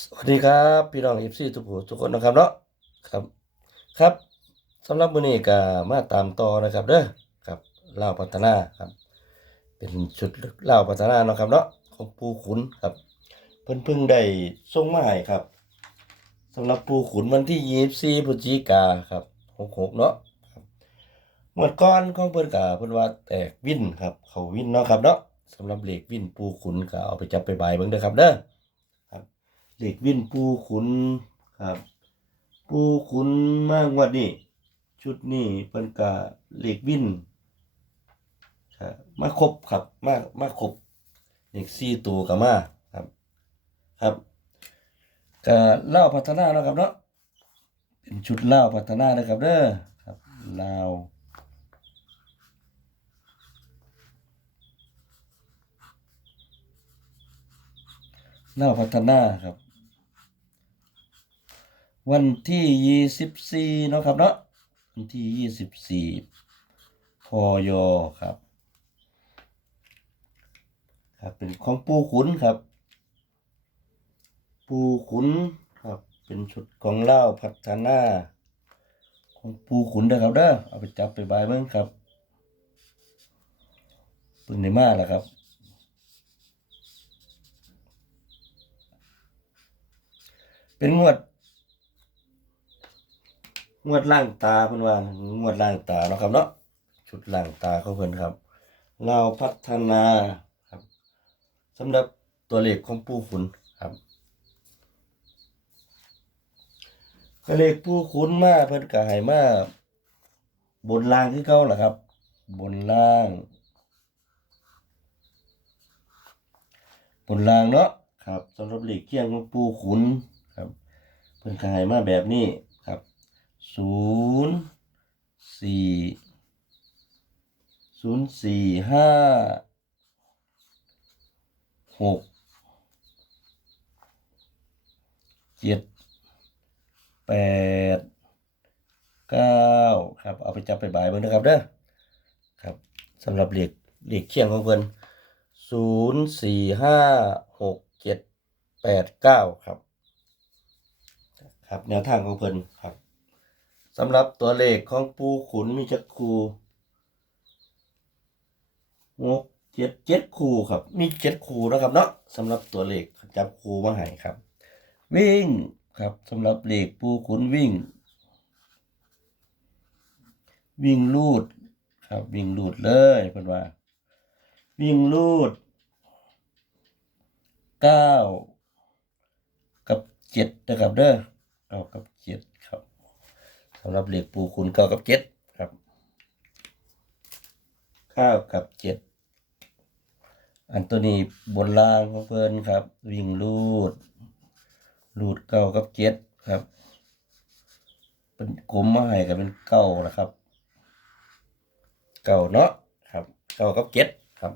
สวัสดีครับ พี่น้องเอฟซีทุกผู้ทุกคนนะครับเนาะครับครับสำหรับมื้อนี้ก็มาตามต่อนะครับเด้อครับลาวพัฒนาครับ เป็นชุดลาวพัฒนาเนาะครับเนาะของปูขุนครับเพิ่นเพิ่งได้ส่งมาให้ครับสำหรับปูขุนวันที่24พฤศจิกาครับ66เนาะครับหมดก่อนของเพิ่นก็เพิ่นว่าแตกวินครับเขาวินเนาะครับเนาะสำหรับเหลขวินปูขุนก็เอาไปจับไปบายเบิ่งเด้อครับเด้อ เหล็กวิ่นปูขุนครับ ปูขุนมากงวดนี้ชุดนี้เพิ่นกะเหล็กวิ่นครับมาครบครับมามาครบเหล็กสี่ตัวก็มาครับ ครับก็เล่าพัฒนาเนาะครับเนาะเป็นชุดเล่าพัฒนานะครับเด้อครับลาวเล่าพัฒนาครับ วันที่ยี่สิบสี่เนาะครับเนาะวันที่ยี่สิบสี่พยครับ ครับเป็นของปูขุนครับ ปูขุนครับ เป็นชุดของเล่าพัฒนา ของปูขุนนะครับเด้อเอาไปจับไปบายเบิ่งครับเพิ่งได้มาแล้วครับเป็นงวด งวดล่างตาเพิ่นว่างวดล่างตาเนาะครับเนาะชุดล่างตาเของเพิ่นครับเราพัฒนาครับสำหรับตัวเลขของปู่ขุนครับก็เลขปู่ขุนมาเพิ่นก็ให้มาบนล่างคือเก่าล่ะครับ บนล่าง บนล่างเนาะครับสำหรับเลขเคียงของปู่ขุนครับ เพิ่นก็ให้มาแบบนี้ ศูนย์สี่ศูนย์สี่ห้าหกเจ็ดแปดเก้าครับ เอาไปจับไปบายเบิ่งนะครับเด้อครับสำหรับเหลขเหลขเคียงของเพิ่นศูนย์สี่ห้าหกเจ็ดแปดเก้าครับ ครับ แนวทางของเพิ่นครับ สำหรับตัวเลขของปูขุนมีจักคูหกเจ็ดเจ็ดคูครับ มีเจ็ดคูนะครับเนาะสำหรับตัวเลขจับคูมาให้ครับ วิ่งครับสำหรับเลขปูขุนวิ่ง วิ่งลูดครับวิ่งลูดเลยเพิ่นว่า วิ่งลูดเก้ากับเจ็ดนะครับเด้อเก้ากับเจ็ดครับ สำหรับเหล็กปูคูณเก้ากับเจ็ดครับเก้ากับเจ็ดอันตัวนี้บนล่างของเพิ่นครับ วิ่งลูดลูดเก้ากับเจ็ดครับ เป็นกลมมาให้กับเป็นเก้านะครับ เก้าเนาะครับเก้ากับเจ็ดครับ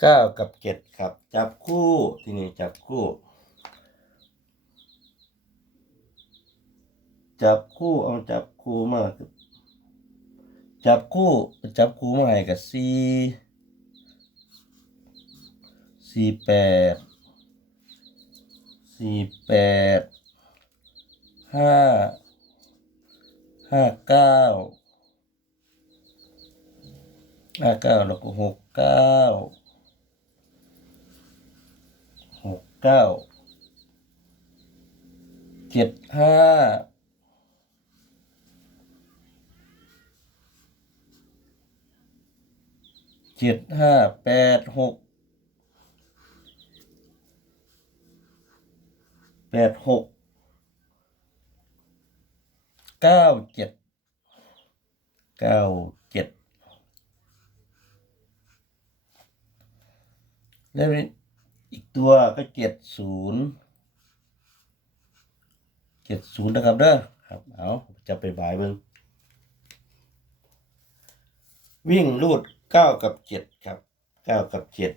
เก้ากับเจ็ดครับ จับคู่ที่นี่จับคู่ จับคู่เอาจับคู่มาจับคู่จับคู่มาให้กับสี่สี่แปดสี่แปดห้าห้าเก้าห้าเก้าแล้วก็หกเก้าหกเก้าเจ็ดห้า เจ็ดห้าแปดหกแปดหกเก้าเจ็ดเก้าเจ็ดแล้วอีกตัวก็เจ็ดศูนย์เจ็ดศูนย์นะครับเด้อครับเอาจะไปบายเบิ่งวิ่งรูด เก้ากับเจ็ดครับเก้ากับเจ็ด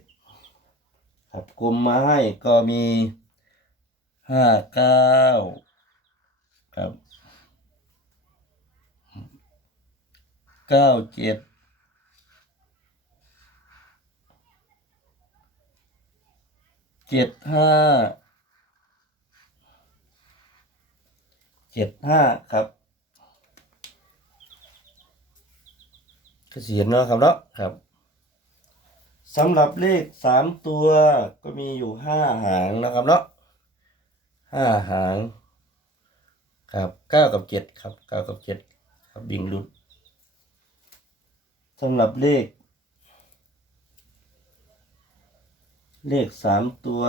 ครับกลุ่มมาให้ก็มีห้าเก้าครับเก้าเจ็ดเจ็ดห้าเจ็ดห้าครับ ก็เสียนเนาะครับเนาะครับสำหรับเลขสามตัวก็มีอยู่ห้าหางนะครับเนาะห้าหาง ครับเก้ากับเจ็ดครับเก้ากับเจ็ดครับบิงรุดสำหรับเลข เลขสามตัว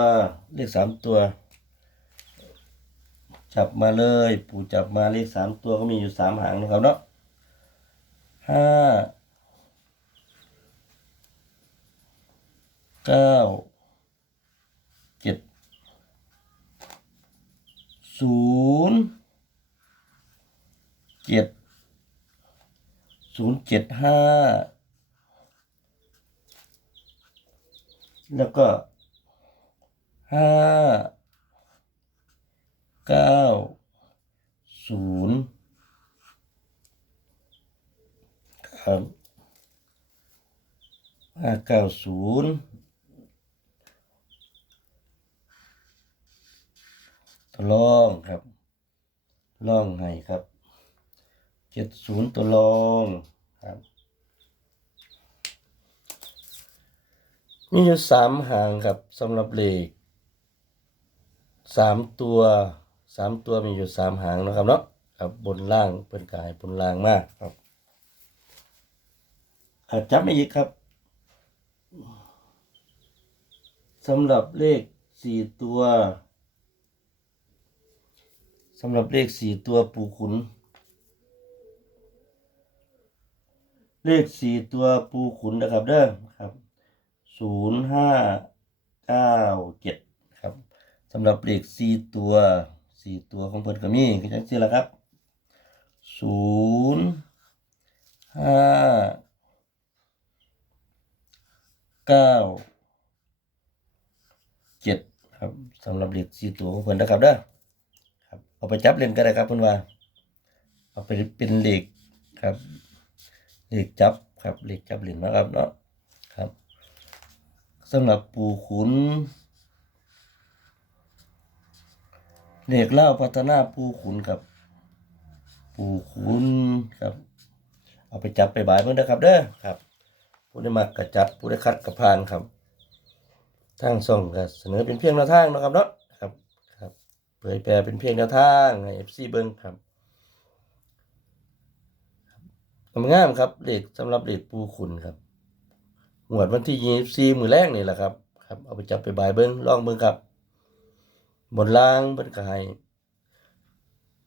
เลขสามตัว จับมาเลย ปู่จับมาเลขสามตัวก็มีอยู่สามหางนะครับเนาะห้า เก้าเจ็ดศูนย์เจ็ดศูนย์เจ็ดห้าแล้วก็ห้าเก้าศูนย์ครับห้าเก้าศูนย์ ตัวลองครับล่องให้ครับเจ็ดศูนย์ตัวลองครับมีอยู่สามหางครับสำหรับเลขสามตัวสามตัวมีอยู่สามหางนะครับเนาะครับบนล่างเป็นกายบนล่างมากครับอะจับไม่อีกครับสำหรับเลขสี่ตัว สำหรับเลขสี่ตัวปูขุน เลขสี่ตัวปูขุนนะครับเด้อครับศูนย์ห้าเก้าเจ็ดครับสำหรับเลขสี่ตัวสี่ตัวของเพิ่นก็มีก็จังซี่ละครับศูนย์ห้าเก้าเจ็ดครับสำหรับเลขสี่ตัวของเพิ่นนะครับเด้อ เอาไปจับเล่นก็ได้ครับเพิ่นว่า เอาไปเป็นเหลขครับเหลขจับครับเหลขจับเล่นนะครับเนาะครับสำหรับปู่ขุนเด็กเล่าพัฒนาปู่ขุนครับ ปู่ขุนครับ เอาไปจับไปบายเพื่อนนะครับเด้อครับผู้ได้มากกระจัดผู้ได้คัดกระพานครับทางส่งก็เสนอเป็นเพียงแนวทางนะครับเนาะ เผยแปลเป็นเพียงแนวทางให้เอฟซีเบิ้งครับงามครับเลขสำหรับเลขปู่ขุนครับหมวดวันที่ยี่สี่มือแรกนี่แหละครับครับเอาไปจับไปบายเบิ้งลองเบิ้งครับ บนล่างเพิ่นก็ให้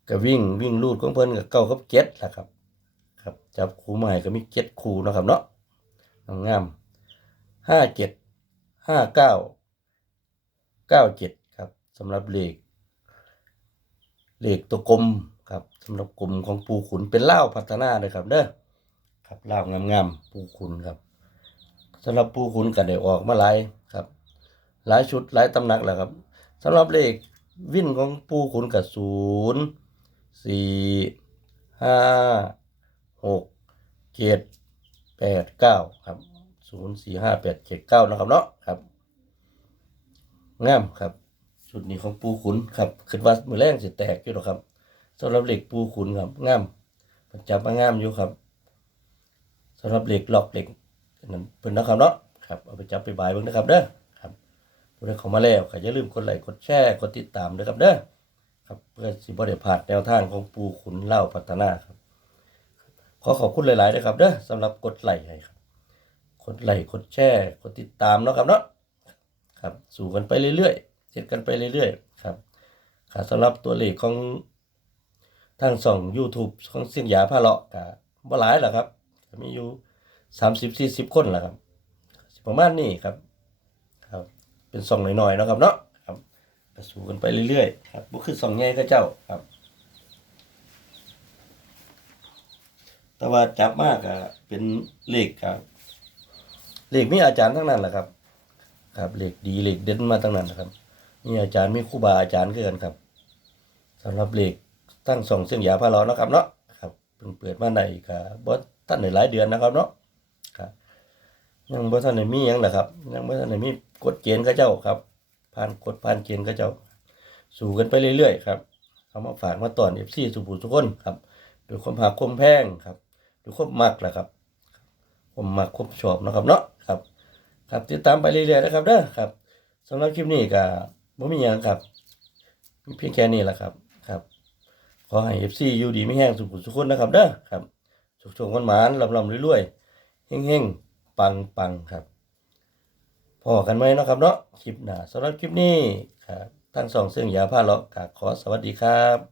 ก็วิ่งวิ่งลูดของเพิ่นก็เก้ากับเจ็ดล่ะครับ ครับ จับคู่ใหม่ก็มีเจ็ดคู่นะครับเนาะงามห้าเจ็ดห้าเก้าเก้าเจ็ดครับสำหรับเลข เลขตัวกลมครับสำหรับกลมของปูขุนเป็นเล่าพัฒนาเลยครับเด้อครับเล่างามๆปูขุนครับสำหรับปูขุนก็ได้ออกมาหลายครับ หลายชุดหลายตำหนักแหละครับสำหรับเลขวิ่นของปูขุนกับศูนย์สี่ห้าหกเจ็ดแปดเก้าครับศูนย์สี่ห้าแปดเจ็ดเก้านะครับเนาะครับงามครับ ชุดนี้ของปูขุนครับคิดว่ามือแรงสิแตกอยู่หรอครับสำหรับเหล็กปูขุนครับงามประจับมางามอยู่ครับสำหรับเหล็กหลอกเหล็กนั่นเป็นนะครับเนาะครับเอาไปจับไปบายเบิ่งนะครับเด้อครับผู้ใดเข้ามาแล้วก็อย่าลืมกดไลค์กดแชร์กดติดตามด้วยครับเด้อครับเพื่อสิบ่ได้พลาดแนวทางของปูขุนเล่าพัฒนาครับ ขอขอบคุณหลายๆนะครับเด้อสำหรับกดไลค์ให้ครับกดไลค์กดแชร์กดติดตามเนาะครับเนาะครับ สู่กันไปเรื่อยๆ เสร็จกันไปเรื่อยๆครับค่ะสำหรับตัวเลขของทางช่อง YouTube ของเสียงหยาพาเลาะก็บ่หลายหรอครับ มีอยู่สามสิบสี่สิบคนแหละครับ ประมาณนี้ครับ ครับ เป็นซองหน่อยๆนะครับเนาะครับก็สู้กันไปเรื่อยๆครับบ่คือซองใหญ่ก็เจ้าครับ แต่ว่าจับมากอะเป็นเลขครับเลขมีอาจารย์ทั้งนั้นแหละครับ ครับเลขดีเลขเด่นมาทั้งนั้นนะครับ มีอาจารย์มีครูบาอาจารย์คือกันครับสำหรับเลขตั้งสองเสียงยาพาเรานะครับเนาะครับเพิ่งเปิดมาได้ก็บ่ทันได้หลายเดือนนะครับเนาะครับยังบ่ทันได้มียังนะครับ ยังบ่ทันได้มีกฎเกณฑ์เขาเจ้าครับผ่านกฎผ่านเกณฑ์เขาเจ้า สู่กันไปเรื่อยๆครับเอามาฝากมาต่อน FC ทุกผู้ทุกคนครับด้วยความหักความแพงครับด้วยความมักแหละครับความมักความชอบนะครับเนาะครับ ครับติดตามไปเรื่อยๆนะครับเด้อครับสำหรับคลิปนี้ก็ บ่มีอย่างครับมีเพียงแค่นี้แหละครับ ครับ ขอให้ FC อยู่ดีไม่แห้งสุขสุขคนนะครับ เด้อครับสุขๆหมานๆลำรวยๆเฮงๆปังปังครับพอกันไหมเนาะครับเนาะคลิปหน้าสำหรับคลิปนี้ครับทั้งสองเสื่องยาผ้าเลาะกขอสวัสดีครับ